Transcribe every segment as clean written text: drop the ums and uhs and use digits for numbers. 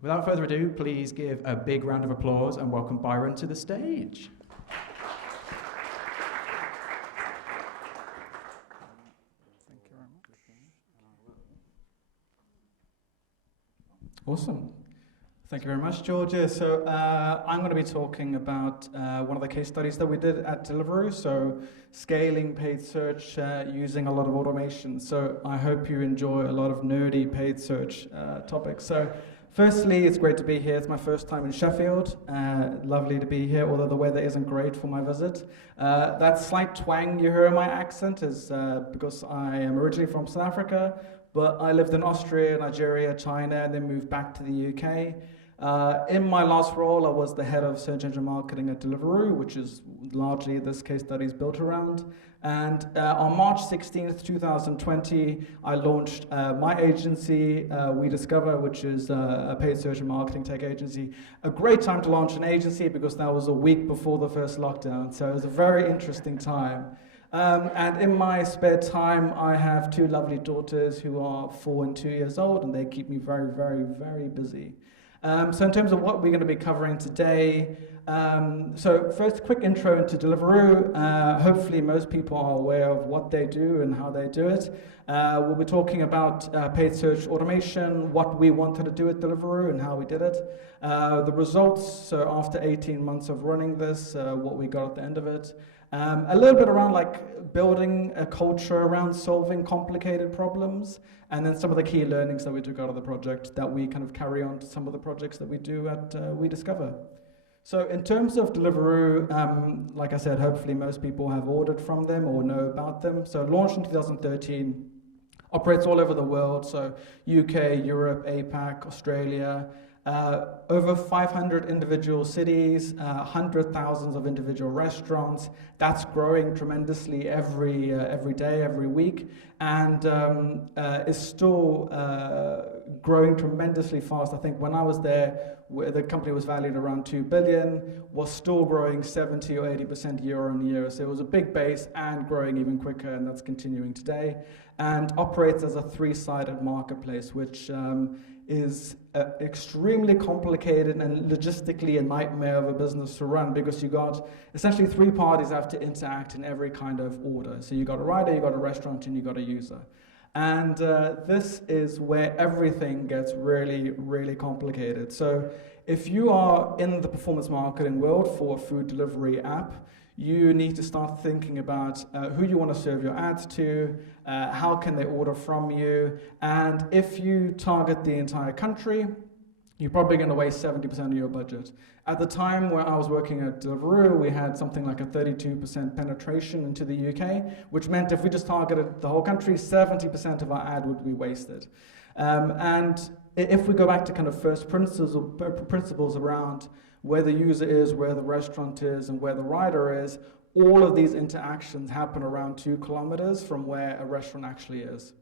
Without further ado, please give a big round of applause and welcome Byron to the stage. Thank you very much. Awesome. Thank you very much, Georgia. So I'm going to be talking about one of the case studies that we did at Deliveroo, so scaling paid search using a lot of automation. So I hope you enjoy a lot of nerdy paid search topics. So firstly, it's great to be here. It's my first time in Sheffield. Lovely to be here, although the weather isn't great for my visit. That slight twang you hear in my accent is because I am originally from South Africa, but I lived in Austria, Nigeria, China, and then moved back to the UK. In my last role, I was the head of search engine marketing at Deliveroo, which is largely this case study is built around. And on March 16th, 2020, I launched my agency, WeDiscover, which is a paid search and marketing tech agency. A great time to launch an agency because that was a week before the first lockdown, so it was a very interesting time. And in my spare time, I have two lovely daughters who are 4 and 2 years old, and they keep me very, very, very busy. So in terms of what we're going to be covering today, so first, quick intro into Deliveroo. Hopefully most people are aware of what they do and how they do it. We'll be talking about paid search automation, what we wanted to do at Deliveroo and how we did it. The results, so after 18 months of running this, what we got at the end of it. A little bit around like building a culture around solving complicated problems, and then some of the key learnings that we took out of the project that we kind of carry on to some of the projects that we do at WeDiscover. So in terms of Deliveroo, like I said, hopefully most people have ordered from them or know about them. So launched in 2013, operates all over the world, so UK, Europe, APAC, Australia. Over 500 individual cities, 100,000 of individual restaurants. That's growing tremendously every day, every week, and is still growing tremendously fast. I think when I was there, the company was valued around 2 billion, was still growing 70 or 80% year on year. So it was a big base and growing even quicker, and that's continuing today. And operates as a 3-sided marketplace, which is extremely complicated and logistically a nightmare of a business to run, because you got essentially 3 parties have to interact in every kind of order. So you got a rider, you got a restaurant, and you got a user. And this is where everything gets really, really complicated. So if you are in the performance marketing world for a food delivery app, you need to start thinking about who you want to serve your ads to, how can they order from you, and if you target the entire country, you're probably going to waste 70% of your budget. At the time where I was working at Deliveroo, we had something like a 32% penetration into the UK, which meant if we just targeted the whole country, 70% of our ad would be wasted. And if we go back to kind of first principles around where the user is, where the restaurant is, and where the rider is, all of these interactions happen around 2 kilometers from where a restaurant actually is.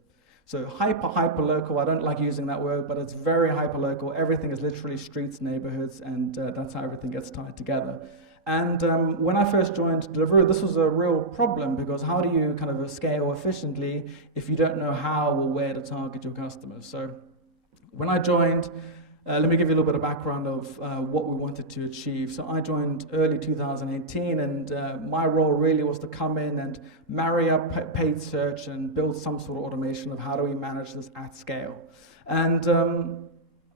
So hyper local, I don't like using that word, but it's very hyper local. Everything is literally streets, neighborhoods, and that's how everything gets tied together. And when I first joined Deliveroo, this was a real problem, because how do you kind of scale efficiently if you don't know how or where to target your customers? So when I joined, let me give you a little bit of background of what we wanted to achieve. So I joined early 2018, and my role really was to come in and marry up paid search and build some sort of automation of how do we manage this at scale. And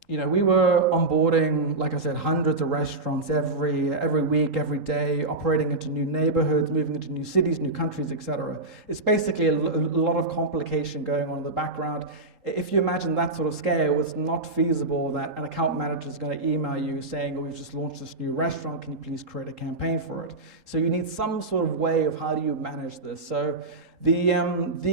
you know, we were onboarding, like I said, hundreds of restaurants every week, every day, operating into new neighborhoods, moving into new cities, new countries, etc. It's basically a lot of complication going on in the background. If you imagine that sort of scale, it's not feasible that an account manager is going to email you saying, oh, we've just launched this new restaurant, can you please create a campaign for it? So you need some sort of way of how do you manage this. So the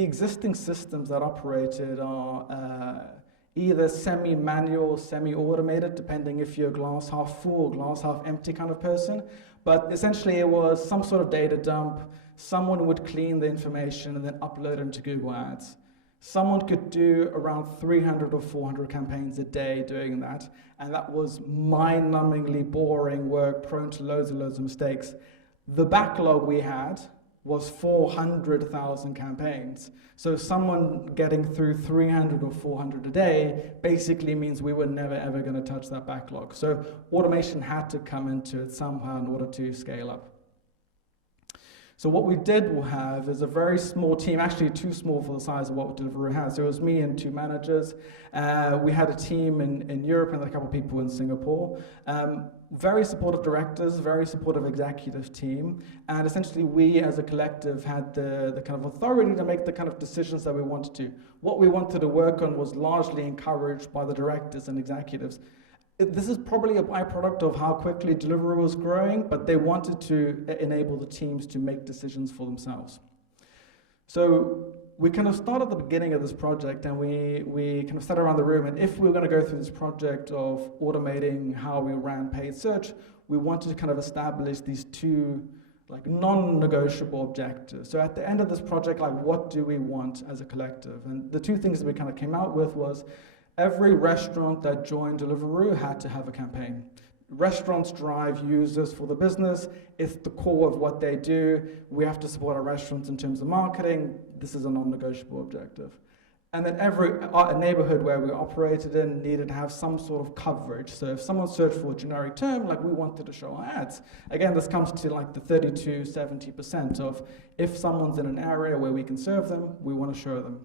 existing systems that operated are either semi-manual, semi-automated, depending if you're glass half full, glass half empty kind of person. But essentially it was some sort of data dump. Someone would clean the information and then upload it into Google Ads. Someone could do around 300 or 400 campaigns a day doing that. And that was mind-numbingly boring work, prone to loads and loads of mistakes. The backlog we had was 400,000 campaigns. So someone getting through 300 or 400 a day basically means we were never ever going to touch that backlog. So automation had to come into it somehow in order to scale up. So what we did have is a very small team, actually too small for the size of what Deliveroo has. So it was me and 2 managers. We had a team in Europe and a couple of people in Singapore. Very supportive directors, very supportive executive team. And essentially we as a collective had the kind of authority to make the kind of decisions that we wanted to. What we wanted to work on was largely encouraged by the directors and executives. This is probably a byproduct of how quickly Deliveroo was growing, but they wanted to enable the teams to make decisions for themselves. So we kind of started at the beginning of this project, and we kind of sat around the room, and if we were going to go through this project of automating how we ran paid search, we wanted to kind of establish these 2 like non-negotiable objectives. So at the end of this project, like what do we want as a collective? And the 2 things that we kind of came out with was every restaurant that joined Deliveroo had to have a campaign. Restaurants drive users for the business. It's the core of what they do. We have to support our restaurants in terms of marketing. This is a non-negotiable objective. And then every neighborhood where we operated in needed to have some sort of coverage. So if someone searched for a generic term, like we wanted to show our ads. Again, this comes to like the 30-70% of if someone's in an area where we can serve them, we want to show them.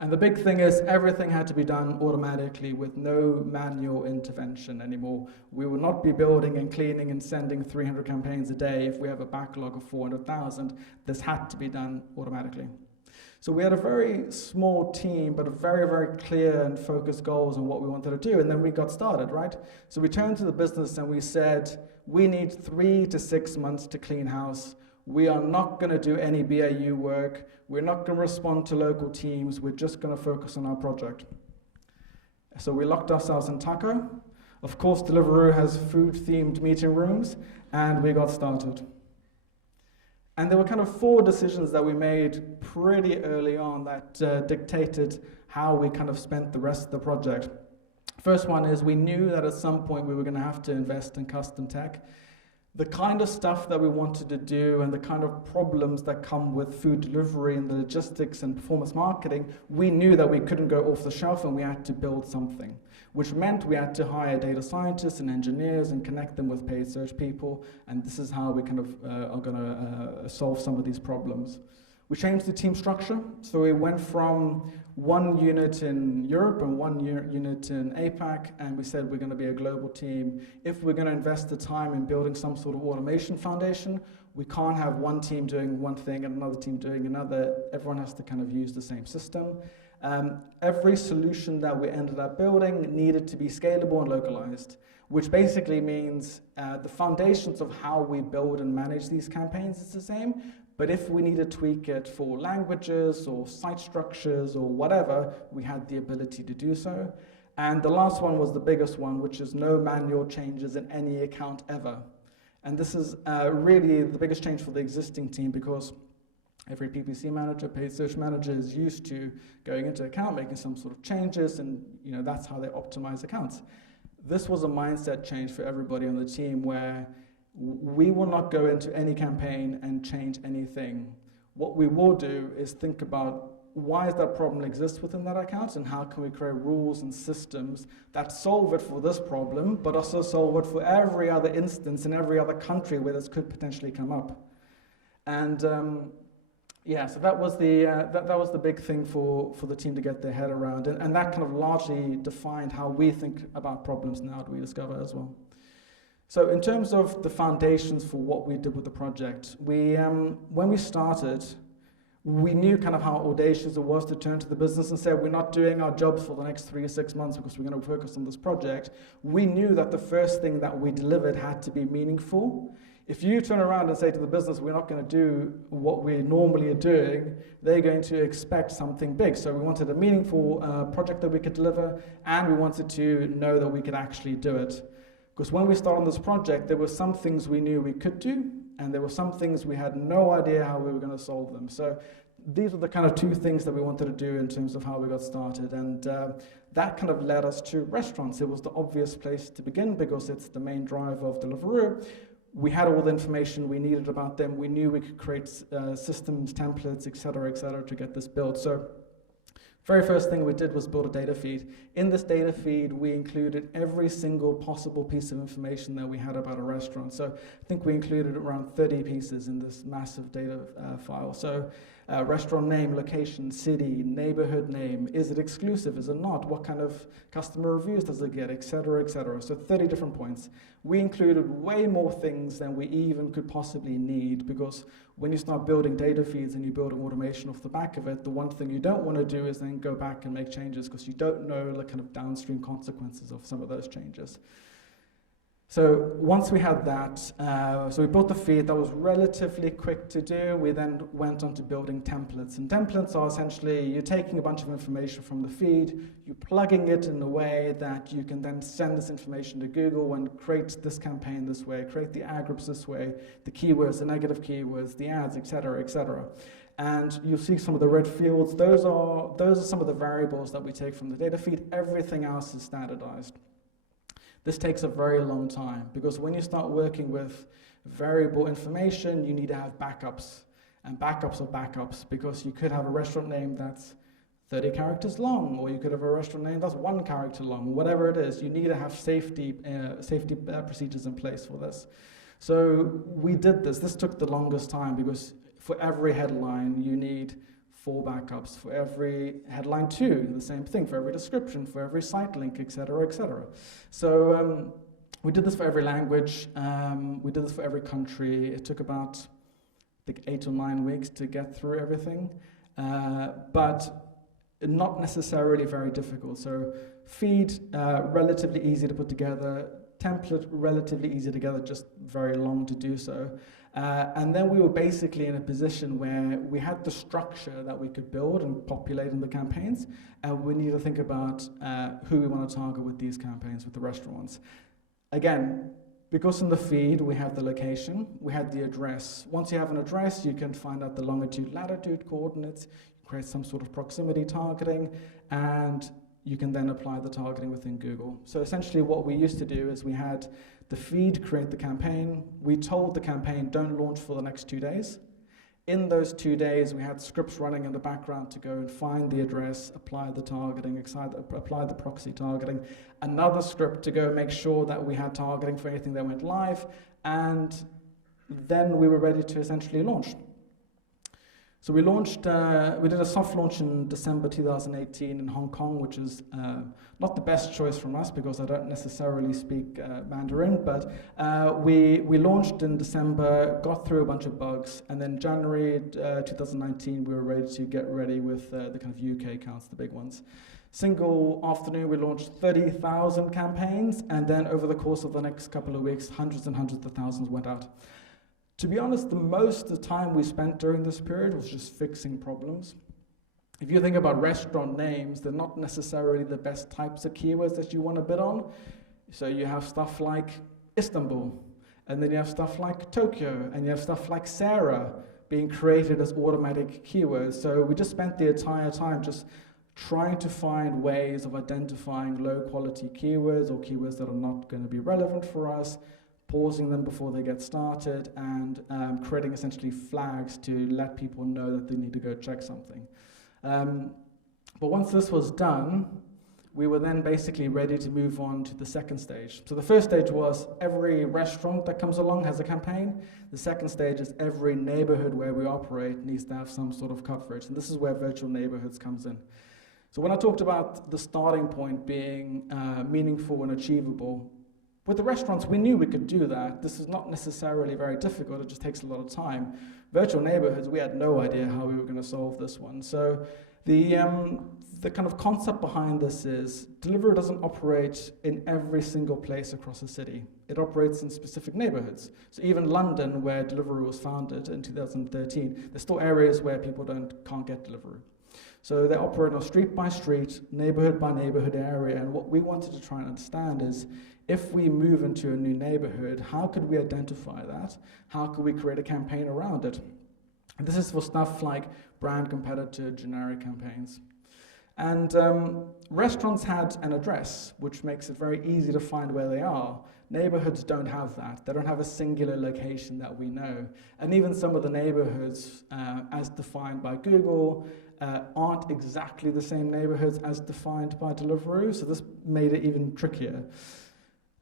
And the big thing is everything had to be done automatically with no manual intervention anymore. We will not be building and cleaning and sending 300 campaigns a day if we have a backlog of 400,000. This had to be done automatically. So we had a very small team, but a very, very clear and focused goals on what we wanted to do. And then we got started, right? So we turned to the business and we said, we need 3 to 6 months to clean house. We are not going to do any BAU work. We're not going to respond to local teams. We're just going to focus on our project. So we locked ourselves in Taco. Of course, Deliveroo has food-themed meeting rooms, and we got started. And there were kind of 4 decisions that we made pretty early on that dictated how we kind of spent the rest of the project. First one is we knew that at some point we were going to have to invest in custom tech. The kind of stuff that we wanted to do and the kind of problems that come with food delivery and the logistics and performance marketing, we knew that we couldn't go off the shelf and we had to build something, which meant we had to hire data scientists and engineers and connect them with paid search people, and this is how we kind of are going to solve some of these problems. We changed the team structure, so we went from 1 unit in Europe and 1 unit in APAC, and we said we're going to be a global team. If we're going to invest the time in building some sort of automation foundation, we can't have one team doing one thing and another team doing another. Everyone has to kind of use the same system. Every solution that we ended up building needed to be scalable and localized, which basically means the foundations of how we build and manage these campaigns is the same. But if we need to tweak it for languages or site structures or whatever, we had the ability to do so. And the last one was the biggest one, which is no manual changes in any account ever. And this is really the biggest change for the existing team, because every PPC manager, paid search manager, is used to going into account, making some sort of changes, and that's how they optimize accounts. This was a mindset change for everybody on the team, where we will not go into any campaign and change anything. What we will do is think about why does that problem exist within that account, and how can we create rules and systems that solve it for this problem, but also solve it for every other instance in every other country where this could potentially come up. And so that was the big thing for the team to get their head around, and that kind of largely defined how we think about problems now at WeDiscover as well. So in terms of the foundations for what we did with the project, when we started, we knew kind of how audacious it was to turn to the business and say, we're not doing our jobs for the next 3 or 6 months because we're going to focus on this project. We knew that the first thing that we delivered had to be meaningful. If you turn around and say to the business, we're not going to do what we normally are doing, they're going to expect something big. So we wanted a meaningful project that we could deliver, and we wanted to know that we could actually do it. Because when we started on this project, there were some things we knew we could do, and there were some things we had no idea how we were going to solve them. So these were the kind of 2 things that we wanted to do in terms of how we got started. And that kind of led us to restaurants. It was the obvious place to begin because it's the main driver of Deliveroo. we had all the information we needed about them. We knew we could create systems, templates, et cetera, to get this built. So very first thing we did was build a data feed. In this data feed, we included every single possible piece of information that we had about a restaurant. So I think we included around 30 pieces in this massive data file. So restaurant name, location, city, neighborhood name, is it exclusive, is it not, what kind of customer reviews does it get, et cetera, so 30 different points. We included way more things than we even could possibly need, because when you start building data feeds and you build an automation off the back of it, the one thing you don't want to do is then go back and make changes, because you don't know the kind of downstream consequences of some of those changes. So once we had that, so we built the feed. That was relatively quick to do. We then went on to building templates. And templates are essentially, you're taking a bunch of information from the feed, you're plugging it in a way that you can then send this information to Google and create this campaign this way, create the ad groups this way, the keywords, the negative keywords, the ads, et cetera. And you'll see some of the red fields. Those are some of the variables that we take from the data feed. Everything else is standardized. This takes a very long time, because when you start working with variable information, you need to have backups, and backups of backups, because you could have a restaurant name that's 30 characters long, or you could have a restaurant name that's 1 character long. Whatever it is, you need to have safety procedures in place for this. So we did this. This took the longest time, because for every headline, you need 4 backups. For every headline 2, the same thing. For every description, for every site link, et cetera. So we did this for every language. We did this for every country. It took about, I think, 8 or 9 weeks to get through everything, but not necessarily very difficult. So feed, relatively easy to put together. Template, relatively easy together, just very long to do so. And then we were basically in a position where we had the structure that we could build and populate in the campaigns, and we need to think about who we want to target with these campaigns, with the restaurants. Again, because in the feed we have the location, we had the address. Once you have an address, you can find out the longitude, latitude coordinates, create some sort of proximity targeting, and you can then apply the targeting within Google. So essentially what we used to do is we had the feed create the campaign. We told the campaign, don't launch for the next 2 days. In those 2 days, we had scripts running in the background to go and find the address, apply the targeting, apply the proxy targeting, another script to go make sure that we had targeting for anything that went live, and then we were ready to essentially launch. So we launched, we did a soft launch in December 2018 in Hong Kong, which is not the best choice from us because I don't necessarily speak Mandarin, but we launched in December, got through a bunch of bugs, and then January 2019 we were ready to get ready with the kind of UK accounts, the big ones. Single afternoon we launched 30,000 campaigns, and then over the course of the next couple of weeks, hundreds and hundreds of thousands went out. To be honest, the most of the time we spent during this period was just fixing problems. If you think about restaurant names, they're not necessarily the best types of keywords that you want to bid on. So you have stuff like Istanbul, and then you have stuff like Tokyo, and you have stuff like Sarah being created as automatic keywords. So we just spent the entire time just trying to find ways of identifying low-quality keywords or keywords that are not going to be relevant for us, pausing them before they get started, and creating essentially flags to let people know that they need to go check something. But once this was done, we were then basically ready to move on to the second stage. So the first stage was every restaurant that comes along has a campaign. The second stage is every neighborhood where we operate needs to have some sort of coverage, and this is where virtual neighborhoods comes in. So when I talked about the starting point being meaningful and achievable, with the restaurants, we knew we could do that. This is not necessarily very difficult, it just takes a lot of time. Virtual neighborhoods, we had no idea how we were going to solve this one. So the kind of concept behind this is Deliveroo doesn't operate in every single place across a city. It operates in specific neighborhoods. So even London, where Deliveroo was founded in 2013, there's still areas where people can't get Deliveroo. So they operate on a street by street, neighborhood by neighborhood area, and what we wanted to try and understand is, if we move into a new neighborhood, how could we identify that? How could we create a campaign around it? And this is for stuff like brand competitor generic campaigns. And restaurants had an address, which makes it very easy to find where they are. Neighborhoods don't have that. They don't have a singular location that we know. And even some of the neighborhoods, as defined by Google, aren't exactly the same neighborhoods as defined by Deliveroo, so this made it even trickier.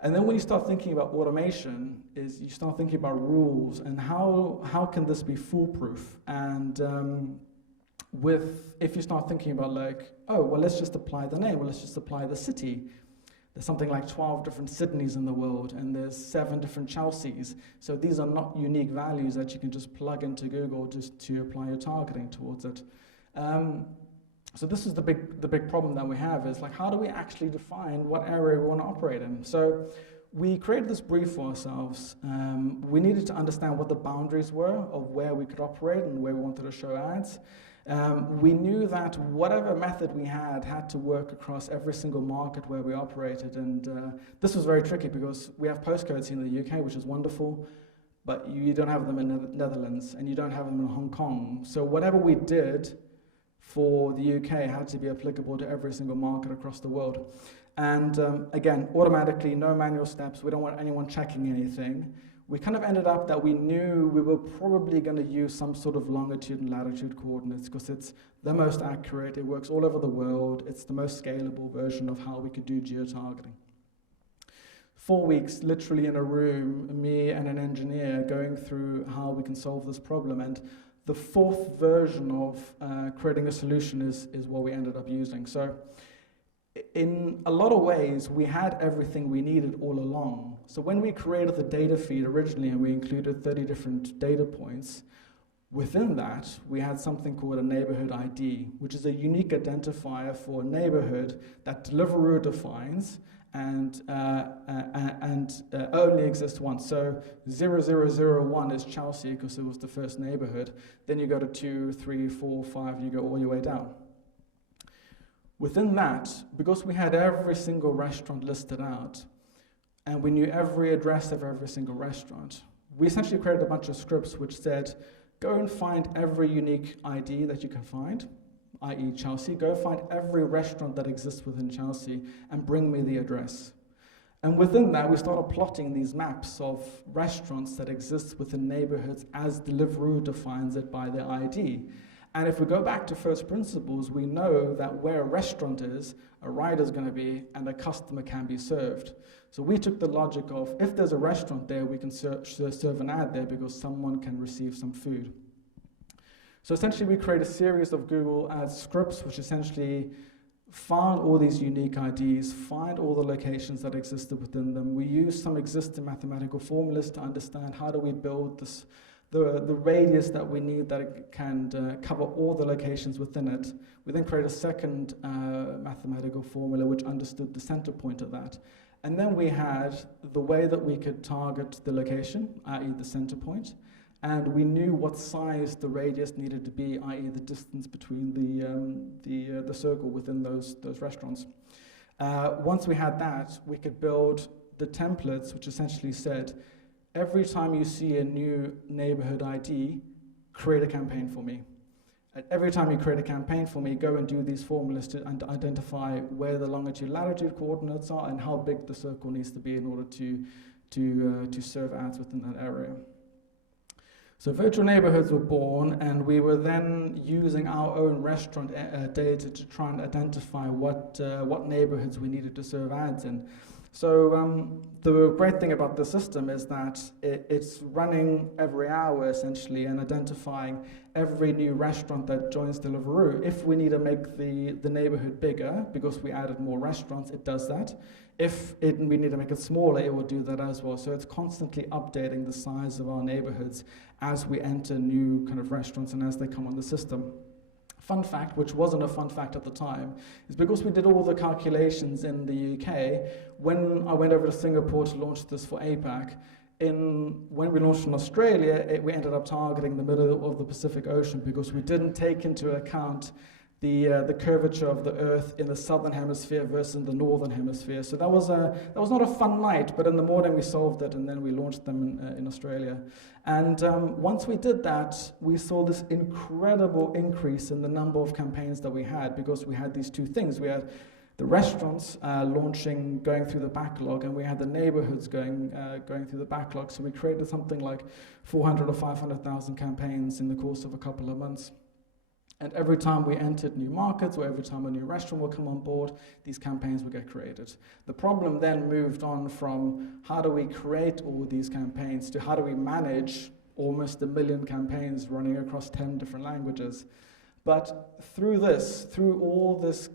And then when you start thinking about automation, is you start thinking about rules and how can this be foolproof? And if you start thinking about like, oh, well, let's just apply the name, well, let's just apply the city. There's something like 12 different Sydneys in the world, and there's 7 different Chelseas. So these are not unique values that you can just plug into Google just to apply your targeting towards it. So this is the big problem that we have, is like, how do we actually define what area we want to operate in? So we created this brief for ourselves. We needed to understand what the boundaries were of where we could operate and where we wanted to show ads. We knew that whatever method we had to work across every single market where we operated, and this was very tricky because we have postcodes here in the UK, which is wonderful, but you don't have them in the Netherlands, and you don't have them in Hong Kong. So whatever we did for the UK had to be applicable to every single market across the world. And again, automatically, no manual steps, we don't want anyone checking anything. We kind of ended up that we knew we were probably going to use some sort of longitude and latitude coordinates because it's the most accurate, it works all over the world, it's the most scalable version of how we could do geo-targeting. 4 weeks, literally in a room, me and an engineer going through how we can solve this problem, and the 4th version of creating a solution is what we ended up using. So in a lot of ways, we had everything we needed all along. So when we created the data feed originally and we included 30 different data points, within that, we had something called a neighborhood ID, which is a unique identifier for a neighborhood that Deliveroo defines and only exists once. So 0001 is Chelsea because it was the first neighborhood. Then you go to 2, 3, 4, 5, and you go all your way down. Within that, because we had every single restaurant listed out, and we knew every address of every single restaurant, we essentially created a bunch of scripts which said, go and find every unique ID that you can find, i.e. Chelsea, go find every restaurant that exists within Chelsea and bring me the address. And within that, we started plotting these maps of restaurants that exist within neighborhoods as Deliveroo defines it by their ID. And if we go back to first principles, we know that where a restaurant is, a rider's going to be, and a customer can be served. So we took the logic of, if there's a restaurant there, we can serve an ad there because someone can receive some food. So essentially, we create a series of Google Ads scripts, which essentially found all these unique IDs, find all the locations that existed within them. We used some existing mathematical formulas to understand how do we build this, the radius that we need that it can cover all the locations within it. We then create a second mathematical formula which understood the center point of that. And then we had the way that we could target the location, i.e. the center point, and we knew what size the radius needed to be, i.e. the distance between the circle within those restaurants. Once we had that, we could build the templates which essentially said, every time you see a new neighborhood ID, create a campaign for me. And every time you create a campaign for me, go and do these formulas to identify where the longitude latitude coordinates are and how big the circle needs to be in order to serve ads within that area. So virtual neighborhoods were born, and we were then using our own restaurant data to try and identify what neighborhoods we needed to serve ads in. So the great thing about the system is that it's running every hour essentially and identifying every new restaurant that joins Deliveroo. If we need to make the neighborhood bigger because we added more restaurants, it does that. If we need to make it smaller, it will do that as well. So it's constantly updating the size of our neighborhoods as we enter new kind of restaurants and as they come on the system. Fun fact, which wasn't a fun fact at the time, is because we did all the calculations in the UK, when I went over to Singapore to launch this for APAC, when we launched in Australia, we ended up targeting the middle of the Pacific Ocean because we didn't take into account the curvature of the Earth in the southern hemisphere versus the northern hemisphere. So that was not a fun night, but in the morning we solved it, and then we launched them in Australia. And once we did that, we saw this incredible increase in the number of campaigns that we had, because we had these two things. We had the restaurants launching, going through the backlog, and we had the neighborhoods going through the backlog. So we created something like 400 or 500,000 campaigns in the course of a couple of months. And every time we entered new markets, or every time a new restaurant would come on board, these campaigns would get created. The problem then moved on from how do we create all these campaigns to how do we manage almost 1 million campaigns running across 10 different languages. But through all this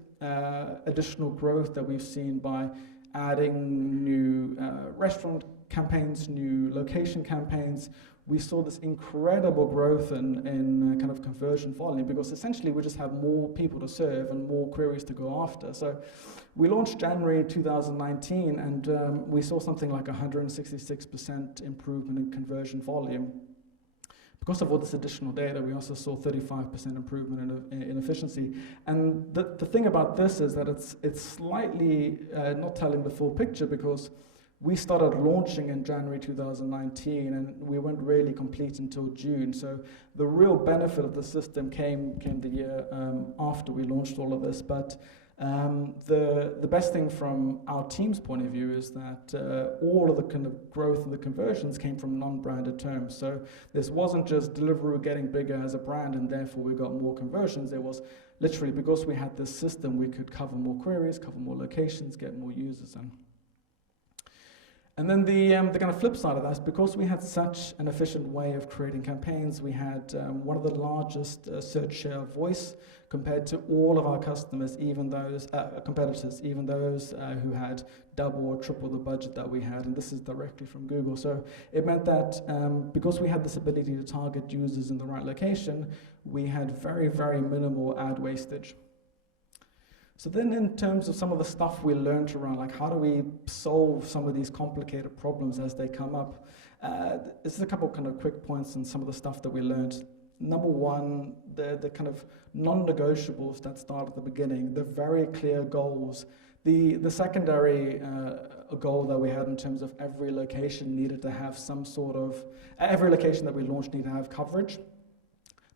additional growth that we've seen by adding new restaurant campaigns, new location campaigns, we saw this incredible growth in kind of conversion volume, because essentially we just have more people to serve and more queries to go after. So we launched January 2019, and we saw something like 166% improvement in conversion volume. Because of all this additional data, we also saw 35% improvement in efficiency. And the thing about this is that it's slightly not telling the full picture, because we started launching in January 2019, and we weren't really complete until June. So the real benefit of the system came the year after we launched all of this. But the best thing from our team's point of view is that all of the kind of growth and the conversions came from non-branded terms. So this wasn't just Deliveroo getting bigger as a brand and therefore we got more conversions. It was literally because we had this system, we could cover more queries, cover more locations, get more users in. And then the kind of flip side of that is, because we had such an efficient way of creating campaigns, we had one of the largest search share of voice compared to all of our customers, even those competitors, even those who had double or triple the budget that we had, and this is directly from Google. So it meant that because we had this ability to target users in the right location, we had very, very minimal ad wastage. So then in terms of some of the stuff we learned around, like how do we solve some of these complicated problems as they come up, this is a couple kind of quick points on some of the stuff that we learned. Number one, the kind of non-negotiables that start at the beginning, the very clear goals. The secondary goal that we had in terms of every location needed to have some sort of, every location that we launched needed to have coverage.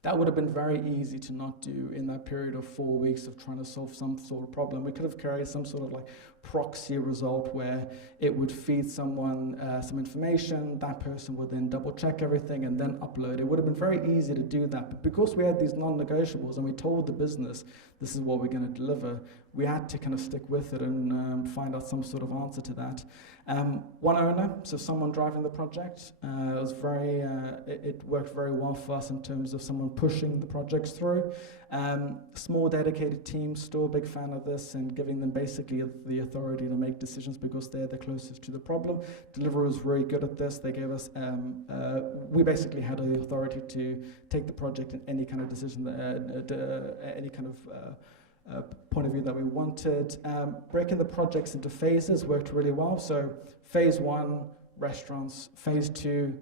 That would have been very easy to not do in that period of 4 weeks of trying to solve some sort of problem. We could have carried some sort of like proxy result where it would feed someone some information, that person would then double check everything and then upload. It would have been very easy to do that, but because we had these non-negotiables and we told the business this is what we're going to deliver, we had to kind of stick with it and find out some sort of answer to that. One owner, so someone driving the project, it worked very well for us in terms of someone pushing the projects through. Small dedicated teams, still a big fan of this, and giving them basically the authority to make decisions because they're the closest to the problem. Deliveroo was very good at this. They gave us, we basically had the authority to take the project in any kind of decision, any kind of point of view that we wanted. Breaking the projects into phases worked really well. So phase 1, restaurants. Phase 2,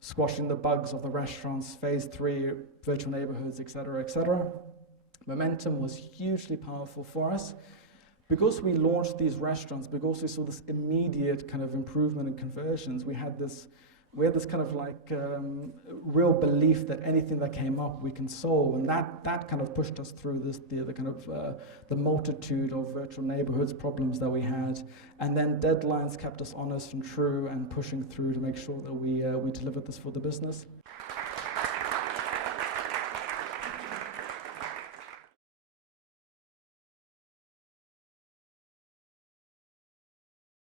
squashing the bugs of the restaurants. Phase 3, virtual neighborhoods, etc., etc. Momentum was hugely powerful for us. Because we launched these restaurants, because we saw this immediate kind of improvement in conversions, we had this kind of like real belief that anything that came up we can solve, and that kind of pushed us through the kind of the multitude of virtual neighborhoods problems that we had, and then deadlines kept us honest and true and pushing through to make sure that we delivered this for the business.